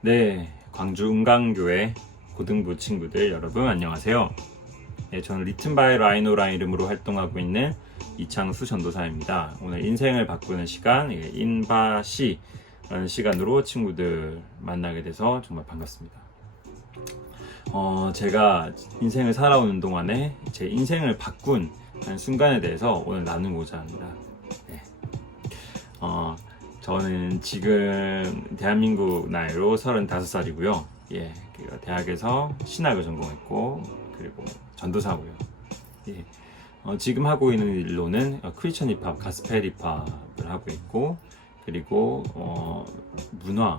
네, 광주 은강교회 고등부 친구들 여러분 안녕하세요. 네, 저는 리튼바이 라이노라는 이름으로 활동하고 있는 이창수 전도사입니다. 오늘 인생을 바꾸는 시간, 인바시라는 시간으로 친구들 만나게 돼서 정말 반갑습니다. 제가 인생을 살아오는 동안에 제 인생을 바꾼 순간에 대해서 오늘 나누고자 합니다. 네. 저는 지금 대한민국 나이로 35살이고요. 예, 대학에서 신학을 전공했고, 그리고 전도사고요. 예, 지금 하고 있는 일로는 크리스천 힙합, 가스펠 힙합을 하고 있고, 그리고 문화,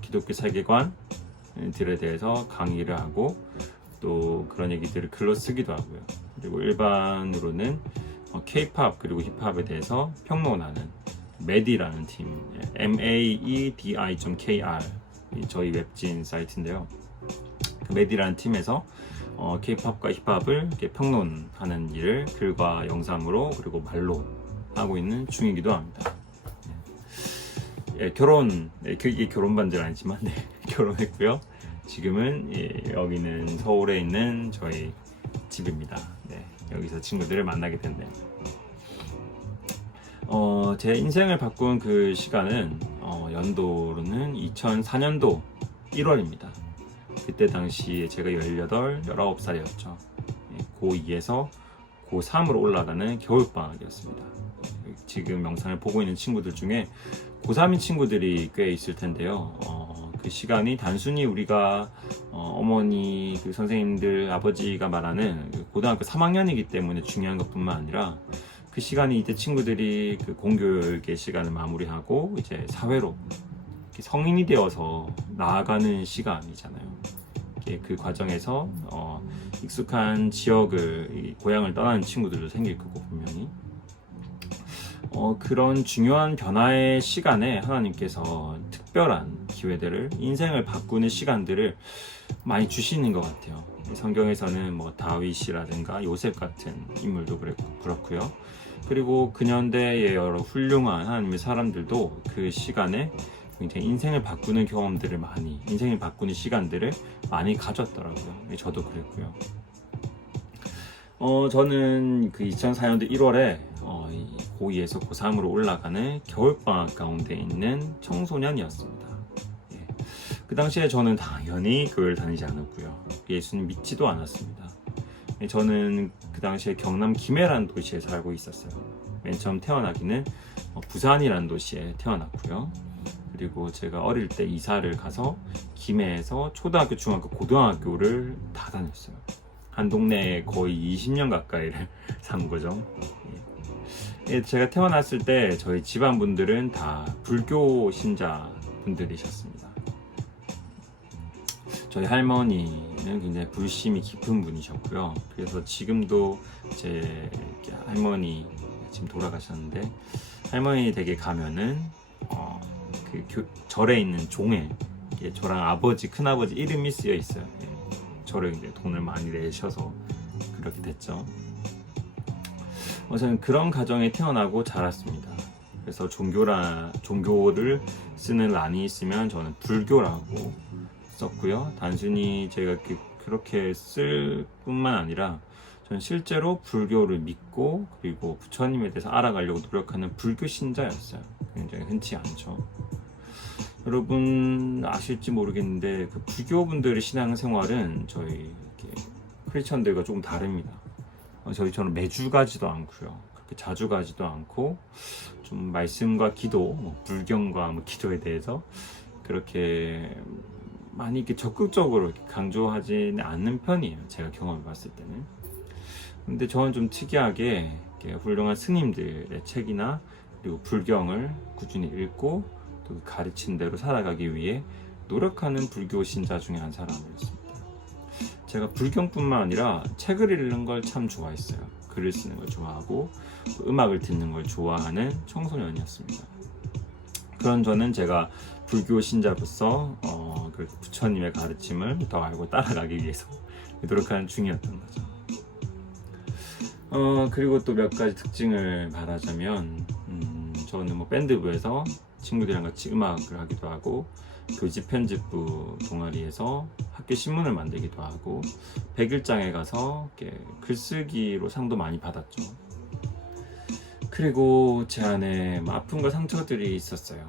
기독교 세계관들에 대해서 강의를 하고, 또 그런 얘기들을 글로 쓰기도 하고요. 그리고 일반으로는 K-팝 그리고 힙합에 대해서 평론하는 메디라는 팀, maedi.kr 저희 웹진 사이트인데요. 그 메디라는 팀에서 K-팝과 힙합을 이렇게 평론하는 일을 글과 영상으로 그리고 말로 하고 있는 중이기도 합니다. 이게 결혼 반지는 아니지만 결혼했고요. 지금은 여기는 서울에 있는 저희 집입니다. 여기서 친구들을 만나게 됐네요. 제 인생을 바꾼 그 시간은 연도로는 2004년도 1월입니다. 그때 당시에 제가 18, 19살이었죠. 고2에서 고3으로 올라가는 겨울방학이었습니다. 지금 영상을 보고 있는 친구들 중에 고3인 친구들이 꽤 있을 텐데요. 그 시간이 단순히 우리가 어머니, 그 선생님들, 아버지가 말하는 고등학교 3학년이기 때문에 중요한 것뿐만 아니라 그 시간이 이때 친구들이 그 공교육의 시간을 마무리하고 이제 사회로 성인이 되어서 나아가는 시간이잖아요. 그 과정에서 익숙한 지역을, 고향을 떠나는 친구들도 생길 거고 분명히 그런 중요한 변화의 시간에 하나님께서 특별한 기회들을, 인생을 바꾸는 시간들을 많이 주시는 것 같아요. 성경에서는 다윗이라든가 요셉 같은 인물도 그렇고요. 그리고 근현대의 여러 훌륭한 하나님의 사람들도 그 시간에 굉장히 인생을 바꾸는 경험들을 인생을 바꾸는 시간들을 많이 가졌더라고요. 저도 그랬고요. 저는 그 2004년도 1월에 고2에서 고3으로 올라가는 겨울방학 가운데 있는 청소년이었습니다. 그 당시에 저는 당연히 교회를 다니지 않았고요. 예수님 믿지도 않았습니다. 저는 그 당시에 경남 김해라는 도시에 살고 있었어요. 맨 처음 태어나기는 부산이라는 도시에 태어났고요. 그리고 제가 어릴 때 이사를 가서 김해에서 초등학교, 중학교, 고등학교를 다 다녔어요. 한 동네에 거의 20년 가까이를 산 거죠. 제가 태어났을 때 저희 집안분들은 다 불교 신자분들이셨습니다. 저희 할머니는 굉장히 불심이 깊은 분이셨고요. 그래서 지금도 제 할머니 지금 돌아가셨는데, 할머니 댁에 가면은 절에 있는 종에 저랑 아버지, 큰아버지 이름이 쓰여 있어요. 절에 이제 돈을 많이 내셔서 그렇게 됐죠. 저는 그런 가정에 태어나고 자랐습니다. 그래서 종교를 쓰는 란이 있으면 저는 불교라고 썼고요. 단순히 제가 그렇게 쓸 뿐만 아니라 저는 실제로 불교를 믿고, 그리고 부처님에 대해서 알아가려고 노력하는 불교 신자였어요. 굉장히 흔치 않죠. 여러분 아실지 모르겠는데 그 불교분들의 신앙생활은 저희 크리스천들과 조금 다릅니다. 저희처럼 매주 가지도 않고요. 그렇게 자주 가지도 않고, 좀 말씀과 기도, 불경과 기도에 대해서 그렇게 많이 이렇게 적극적으로 강조하지는 않는 편이에요. 제가 경험해 봤을 때는. 근데 저는 좀 특이하게 훌륭한 스님들의 책이나 그리고 불경을 꾸준히 읽고 또 가르친 대로 살아가기 위해 노력하는 불교 신자 중에 한 사람이었습니다. 제가 불경뿐만 아니라 책을 읽는 걸 참 좋아했어요. 글을 쓰는 걸 좋아하고 음악을 듣는 걸 좋아하는 청소년이었습니다. 그런 저는 제가 불교 신자로서 부처님의 가르침을 더 알고 따라가기 위해서 노력하는 중이었던 거죠. 그리고 또 몇 가지 특징을 말하자면 저는 밴드부에서 친구들이랑 같이 음악을 하기도 하고, 교직 편집부 동아리에서 학교 신문을 만들기도 하고 100일장에 가서 이렇게 글쓰기로 상도 많이 받았죠. 그리고 제 안에 아픔과 상처들이 있었어요.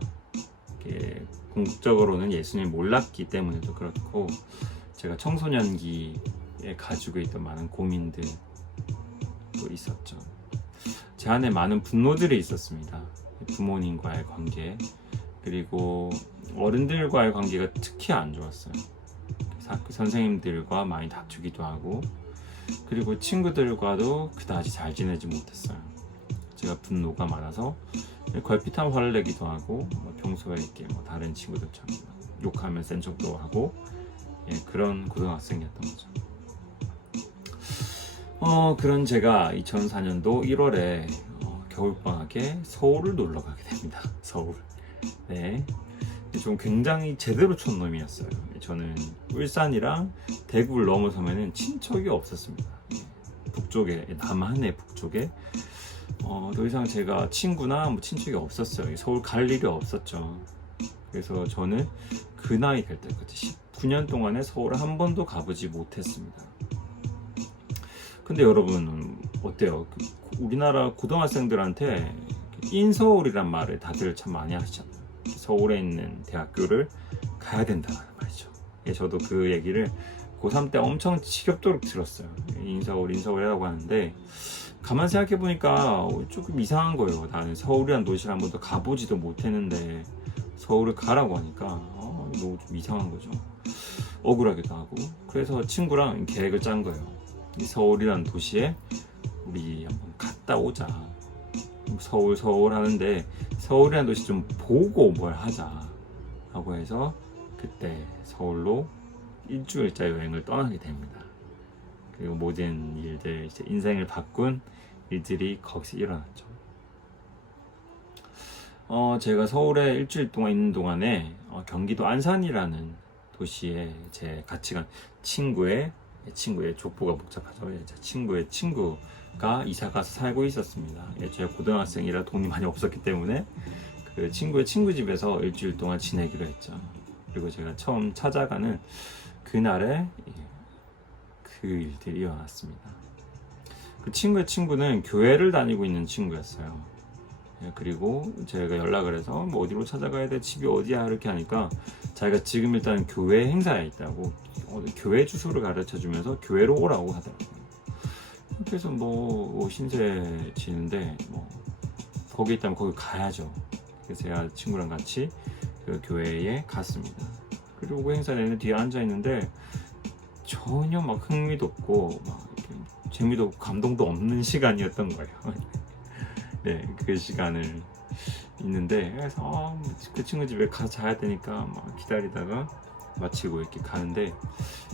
이게 궁극적으로는 예수님을 몰랐기 때문에도 그렇고 제가 청소년기에 가지고 있던 많은 고민들도 있었죠. 제 안에 많은 분노들이 있었습니다. 부모님과의 관계, 그리고 어른들과의 관계가 특히 안 좋았어요. 학교 선생님들과 많이 다투기도 하고, 그리고 친구들과도 그다지 잘 지내지 못했어요. 제가 분노가 많아서 걸핏하면 화를 내기도 하고, 평소에 이렇게 다른 친구들처럼 욕하면 센 척도 하고, 그런 고등학생이었던 거죠. 그런 제가 2004년도 1월에 겨울방학에 서울을 놀러 가게 됩니다. 서울. 네. 좀 굉장히 제대로 촌놈이었어요. 저는 울산이랑 대구를 넘어서면은 친척이 없었습니다. 북쪽에, 남한의 북쪽에 더 이상 제가 친구나 친척이 없었어요. 서울 갈 일이 없었죠. 그래서 저는 그 나이 될 때까지 19년 동안에 서울을 한 번도 가보지 못했습니다. 근데 여러분 어때요? 우리나라 고등학생들한테 인서울이란 말을 다들 참 많이 하시잖아요. 서울에 있는 대학교를 가야 된다는 말이죠. 저도 그 얘기를 고3 때 엄청 지겹도록 들었어요. 인서울이라고 하는데 가만 생각해 보니까 조금 이상한 거예요. 나는 서울이란 도시를 한 번도 가보지도 못했는데 서울을 가라고 하니까 너무 좀 이상한 거죠. 억울하기도 하고. 그래서 친구랑 계획을 짠 거예요. 이 서울이란 도시에 우리 한번 갔다 오자. 서울 하는데 서울이란 도시 좀 보고 뭘 하자 하고 해서 그때 서울로 일주일짜 여행을 떠나게 됩니다. 그리고 모든 일들, 인생을 바꾼 일들이 거기서 일어났죠. 제가 서울에 일주일 동안 있는 동안에 경기도 안산이라는 도시에 제 같이 간 친구의 족보가 복잡하죠. 제 친구의 친구가 이사가서 살고 있었습니다. 제가 고등학생이라 돈이 많이 없었기 때문에 그 친구의 친구 집에서 일주일 동안 지내기로 했죠. 그리고 제가 처음 찾아가는 그날에 그 일들이 일어났습니다. 그 친구의 친구는 교회를 다니고 있는 친구였어요. 그리고 제가 연락을 해서 어디로 찾아가야 돼? 집이 어디야? 이렇게 하니까 자기가 지금 일단 교회 행사에 있다고 교회 주소를 가르쳐 주면서 교회로 오라고 하더라고요. 그래서 신세 지는데 거기 있다면 거기 가야죠. 그래서 제가 친구랑 같이 그 교회에 갔습니다. 그리고 그 행사 내내 뒤에 앉아 있는데 전혀 흥미도 없고 재미도 없고 감동도 없는 시간이었던 거예요. 네, 그 시간을 있는데 그래서 그 친구 집에 가서 자야 되니까 기다리다가 마치고 이렇게 가는데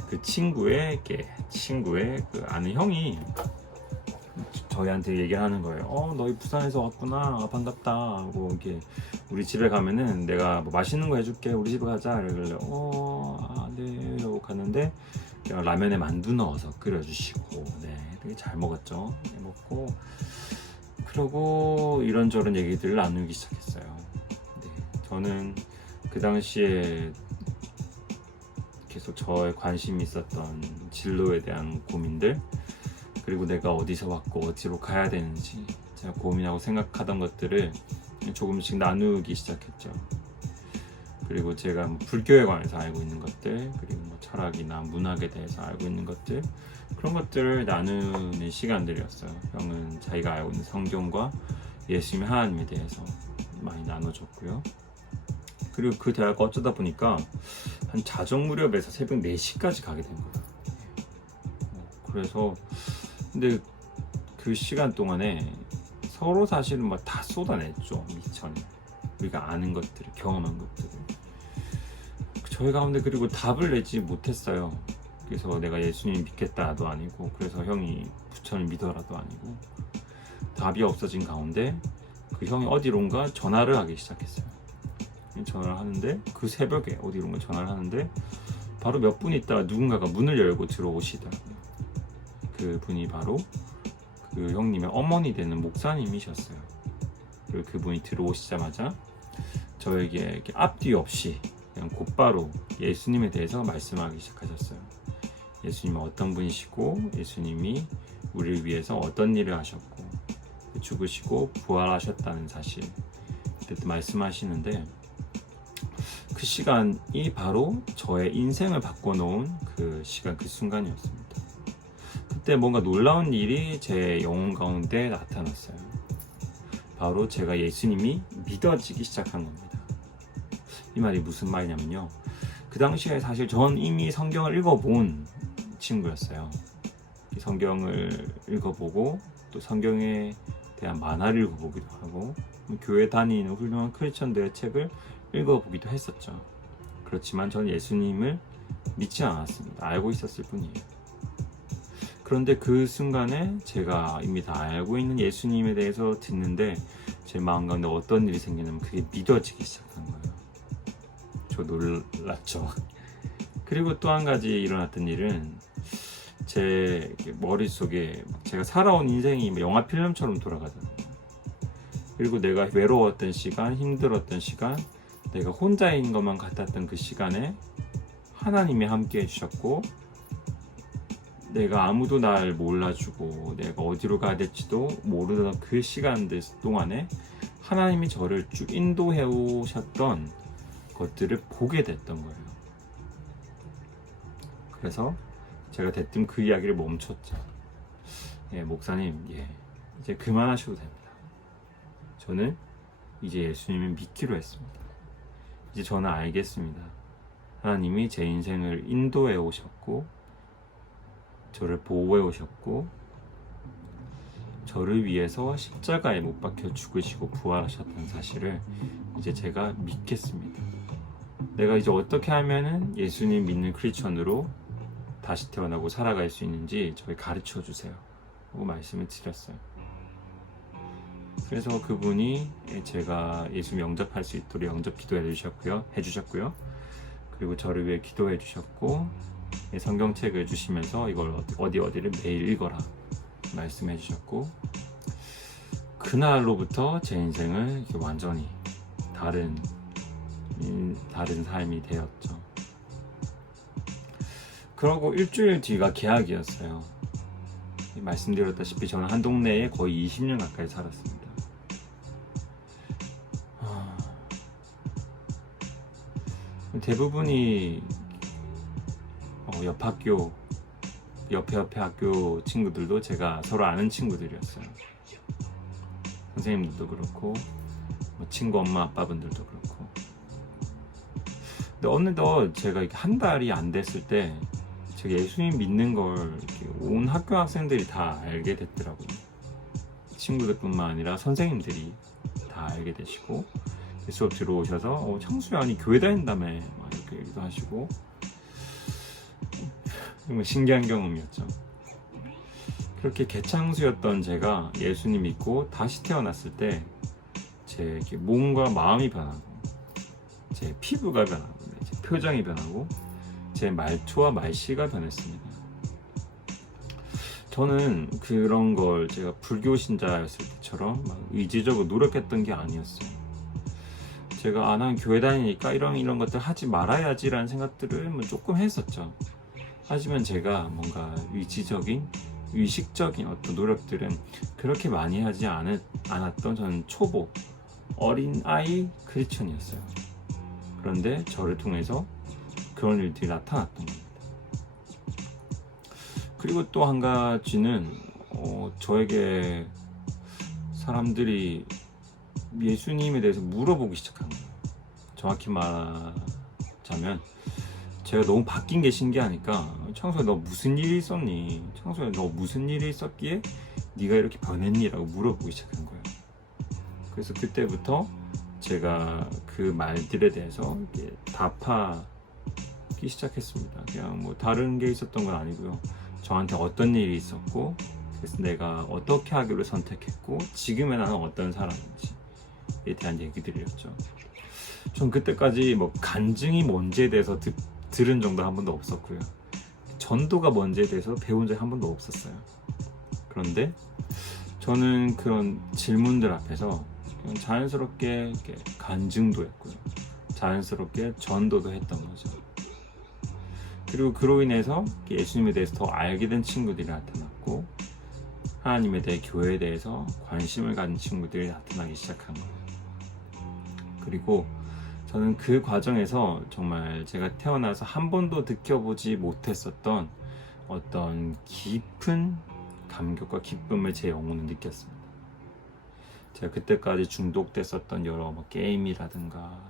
그 친구의 그 아는 형이 저희한테 얘기를 하는 거예요. 너희 부산에서 왔구나. 반갑다. 하고 이렇게 우리 집에 가면은 내가 맛있는 거 해줄게. 우리 집에 가자. 이러길래 네. 하고 갔는데 라면에 만두 넣어서 끓여주시고 되게 잘 먹었죠. 먹고 그러고 이런저런 얘기들을 나누기 시작했어요. 저는 그 당시에 계속 저의 관심이 있었던 진로에 대한 고민들, 그리고 내가 어디서 왔고 어디로 가야 되는지 제가 고민하고 생각하던 것들을 조금씩 나누기 시작했죠. 그리고 제가 불교에 관해서 알고 있는 것들, 그리고 철학이나 문학에 대해서 알고 있는 것들, 그런 것들을 나누는 시간들이었어요. 형은 자기가 알고 있는 성경과 예수님의 하나님에 대해서 많이 나눠줬고요. 그리고 그 대화가 어쩌다 보니까 한 자정 무렵에서 새벽 4시까지 가게 된 거예요. 그래서 근데 그 시간 동안에 서로 사실은 다 쏟아냈죠. 미천에 우리가 아는 것들을, 경험한 것들을 저희 가운데. 그리고 답을 내지 못했어요. 그래서 내가 예수님 믿겠다도 아니고, 그래서 형이 부처님 믿어라도 아니고, 답이 없어진 가운데 그 형이 어디론가 전화를 하기 시작했어요. 전화를 하는데 그 새벽에 어디론가 전화를 하는데 바로 몇 분 있다가 누군가가 문을 열고 들어오시더라고요. 그 분이 바로 그 형님의 어머니 되는 목사님이셨어요. 그리고 그분이 들어오시자마자 저에게 이렇게 앞뒤 없이 그냥 곧바로 예수님에 대해서 말씀하기 시작하셨어요. 예수님은 어떤 분이시고 예수님이 우리를 위해서 어떤 일을 하셨고 죽으시고 부활하셨다는 사실 그때 말씀하시는데, 그 시간이 바로 저의 인생을 바꿔놓은 그 시간, 그 순간이었습니다. 그때 뭔가 놀라운 일이 제 영혼 가운데 나타났어요. 바로 제가 예수님이 믿어지기 시작한 겁니다. 이 말이 무슨 말이냐면요, 그 당시에 사실 전 이미 성경을 읽어본 친구였어요. 성경을 읽어보고 또 성경에 대한 만화를 읽어보기도 하고 교회 다니는 훌륭한 크리스천들의 책을 읽어보기도 했었죠. 그렇지만 저는 예수님을 믿지 않았습니다. 알고 있었을 뿐이에요. 그런데 그 순간에 제가 이미 다 알고 있는 예수님에 대해서 듣는데 제 마음 가운데 어떤 일이 생기냐면 그게 믿어지기 시작한 거예요. 저 놀랐죠. 그리고 또 한 가지 일어났던 일은 제 머릿속에 제가 살아온 인생이 영화 필름처럼 돌아가잖아요. 그리고 내가 외로웠던 시간, 힘들었던 시간, 내가 혼자인 것만 같았던 그 시간에 하나님이 함께 해주셨고, 내가 아무도 날 몰라주고 내가 어디로 가야 될지도 모르던 그 시간들 동안에 하나님이 저를 쭉 인도해 오셨던 것들을 보게 됐던 거예요. 그래서 제가 대뜸 그 이야기를 멈췄죠. 목사님, 이제 그만하셔도 됩니다. 저는 이제 예수님을 믿기로 했습니다. 이제 저는 알겠습니다. 하나님이 제 인생을 인도해 오셨고 저를 보호해 오셨고 저를 위해서 십자가에 못 박혀 죽으시고 부활하셨다는 사실을 이제 제가 믿겠습니다. 내가 이제 어떻게 하면은 예수님 믿는 크리스천으로 다시 태어나고 살아갈 수 있는지 저희 가르쳐 주세요 하고 말씀을 드렸어요. 그래서 그분이 제가 예수 영접할 수 있도록 영접 기도해 주셨고요. 그리고 저를 위해 기도해 주셨고 성경책을 주시면서 이걸 어디를 매일 읽어라 말씀해 주셨고, 그날로부터 제 인생은 완전히 다른 삶이 되었죠. 그러고 일주일 뒤가 개학이었어요. 말씀드렸다시피 저는 한 동네에 거의 20년 가까이 살았습니다. 대부분이 옆에 학교 친구들도 제가 서로 아는 친구들이었어요. 선생님들도 그렇고 친구 엄마 아빠분들도 그렇고. 근데 어느덧 제가 한 달이 안 됐을 때 제가 예수님 믿는 걸 온 학교 학생들이 다 알게 됐더라고요. 친구들뿐만 아니라 선생님들이 다 알게 되시고 수업 들어오셔서 창수야 아니 교회 다닌다며 막 이렇게 얘기도 하시고, 정말 신기한 경험이었죠. 그렇게 개창수였던 제가 예수님 믿고 다시 태어났을 때 제 몸과 마음이 변하고 제 피부가 변하고 제 표정이 변하고 제 말투와 말씨가 변했습니다. 저는 그런 걸 제가 불교 신자였을 때처럼 막 의지적으로 노력했던 게 아니었어요. 제가 난 교회 다니니까 이런 것들 하지 말아야지라는 생각들을 조금 했었죠. 하지만 제가 뭔가 의식적인 어떤 노력들은 그렇게 많이 하지 않았던 저는 초보, 어린 아이 크리스천이었어요. 그런데 저를 통해서 그런 일들이 나타났던 겁니다. 그리고 또 한 가지는 저에게 사람들이 예수님에 대해서 물어보기 시작한 거예요. 정확히 말하자면 제가 너무 바뀐 게 신기하니까 창수야 너 무슨 일이 있었니? 창수야 너 무슨 일이 있었기에 네가 이렇게 변했니? 라고 물어보기 시작한 거예요. 그래서 그때부터 제가 그 말들에 대해서 이렇게 답하기 시작했습니다. 그냥 다른 게 있었던 건 아니고요. 저한테 어떤 일이 있었고 그래서 내가 어떻게 하기로 선택했고 지금의 나는 어떤 사람인지에 대한 얘기들이었죠. 전 그때까지 간증이 뭔지에 대해서 들은 적도 한 번도 없었고요. 전도가 뭔지에 대해서 배운 적이 한 번도 없었어요. 그런데 저는 그런 질문들 앞에서 그냥 자연스럽게 이렇게 간증도 했고요. 자연스럽게 전도도 했던 거죠. 그리고 그로 인해서 예수님에 대해서 더 알게 된 친구들이 나타났고, 하나님에 대해, 교회에 대해서 관심을 가진 친구들이 나타나기 시작한 거예요. 그리고 저는 그 과정에서 정말 제가 태어나서 한 번도 느껴보지 못했었던 어떤 깊은 감격과 기쁨을 제 영혼은 느꼈습니다. 제가 그때까지 중독됐었던 여러 게임이라든가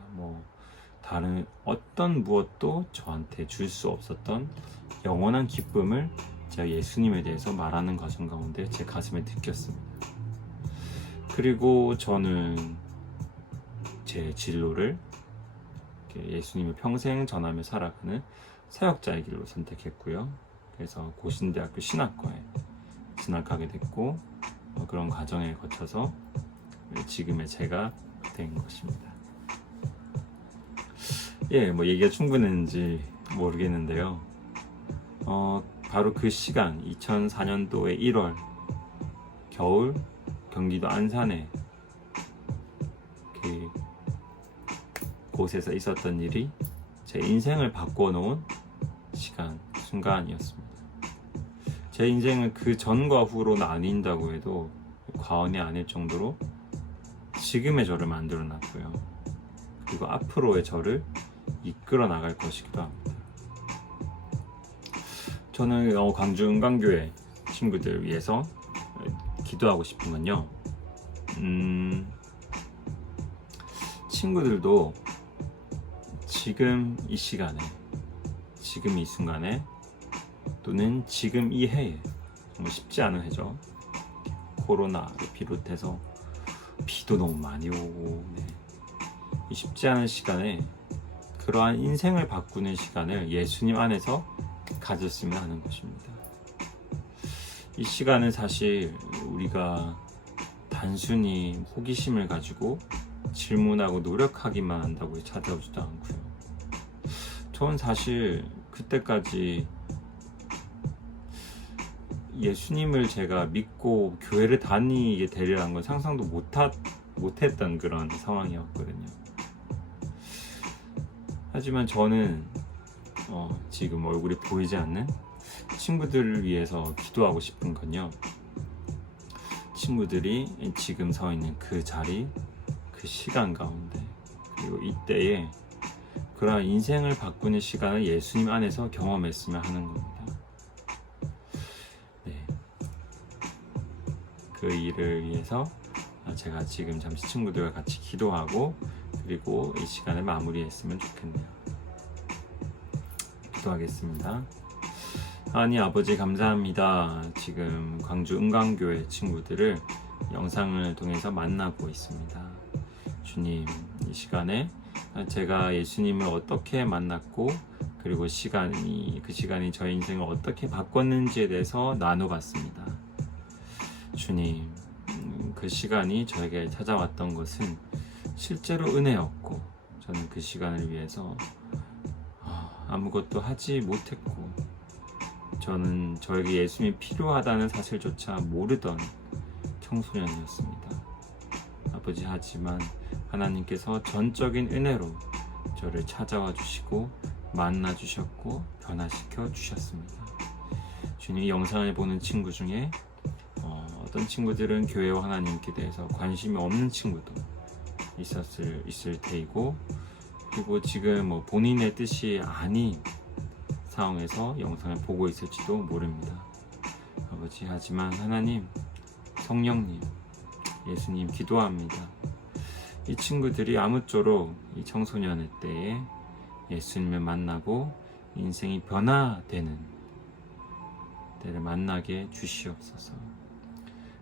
다른 어떤 무엇도 저한테 줄 수 없었던 영원한 기쁨을 제가 예수님에 대해서 말하는 과정 가운데 제 가슴에 느꼈습니다. 그리고 저는 제 진로를 예수님을 평생 전하며 살아가는 사역자의 길로 선택했고요. 그래서 고신대학교 신학과에 진학하게 됐고, 그런 과정에 거쳐서 지금의 제가 된 것입니다. 얘기가 충분했는지 모르겠는데요. 바로 그 시간, 2004년도의 1월 겨울 경기도 안산에 그 곳에서 있었던 일이 제 인생을 바꿔놓은 순간이었습니다. 제 인생을 그 전과 후로 나뉜다고 해도 과언이 아닐 정도로 지금의 저를 만들어 놨고요. 그리고 앞으로의 저를 이끌어 나갈 것이기도 합니다. 저는 광주 은광교회 친구들 위해서 기도하고 싶은 건요, 친구들도 지금 이 시간에, 지금 이 순간에, 또는 지금 이 해에, 정말 쉽지 않은 해죠. 코로나를 비롯해서 비도 너무 많이 오고, 이 쉽지 않은 시간에 그러한 인생을 바꾸는 시간을 예수님 안에서 가졌으면 하는 것입니다. 이 시간은 사실 우리가 단순히 호기심을 가지고 질문하고 노력하기만 한다고 찾아오지도 않고요. 저는 사실 그때까지 예수님을 제가 믿고 교회를 다니게 되리라는 건 상상도 못했던 그런 상황이었거든요. 하지만 저는 지금 얼굴이 보이지 않는 친구들을 위해서 기도하고 싶은 건요, 친구들이 지금 서 있는 그 자리, 그 시간 가운데, 그리고 이때에 그러한 인생을 바꾸는 시간을 예수님 안에서 경험했으면 하는 겁니다. 그 일을 위해서 제가 지금 잠시 친구들과 같이 기도하고, 그리고 이 시간을 마무리했으면 좋겠네요. 기도하겠습니다. 하나님 아버지, 감사합니다. 지금 광주 은광교회 친구들을 영상을 통해서 만나고 있습니다. 주님, 이 시간에 제가 예수님을 어떻게 만났고, 그리고 그 시간이 저의 인생을 어떻게 바꿨는지에 대해서 나눠봤습니다. 주님, 그 시간이 저에게 찾아왔던 것은 실제로 은혜였고, 저는 그 시간을 위해서 아무것도 하지 못했고, 저는 저에게 예수님이 필요하다는 사실조차 모르던 청소년이었습니다. 아버지, 하지만 하나님께서 전적인 은혜로 저를 찾아와 주시고 만나 주셨고 변화시켜 주셨습니다. 주님, 이 영상을 보는 친구 중에 어떤 친구들은 교회와 하나님께 대해서 관심이 없는 친구도 있을 테이고, 그리고 지금 본인의 뜻이 아닌 상황에서 영상을 보고 있을지도 모릅니다. 아버지, 하지만 하나님, 성령님, 예수님, 기도합니다. 이 친구들이 아무쪼록 이 청소년의 때에 예수님을 만나고 인생이 변화되는 때를 만나게 주시옵소서.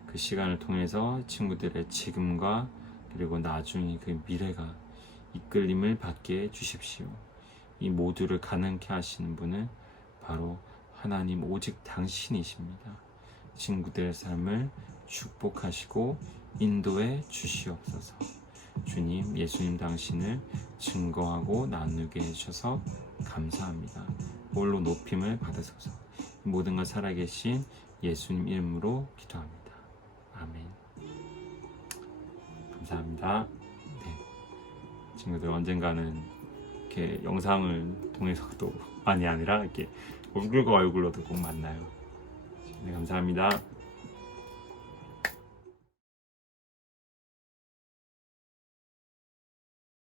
그 시간을 통해서 친구들의 지금과 그리고 나중의 그 미래가 이끌림을 받게 주십시오. 이 모두를 가능케 하시는 분은 바로 하나님 오직 당신이십니다. 친구들의 삶을 축복하시고 인도해 주시옵소서. 주님, 예수님 당신을 증거하고 나누게 해주셔서 감사합니다. 홀로 높임을 받으소서. 모든 것 살아계신 예수님 이름으로 기도합니다. 아멘. 감사합니다. 친구들, 언젠가는 이렇게 영상을 통해서도 많이 아니라 이렇게 얼굴과 얼굴로도 꼭 만나요. 네, 감사합니다.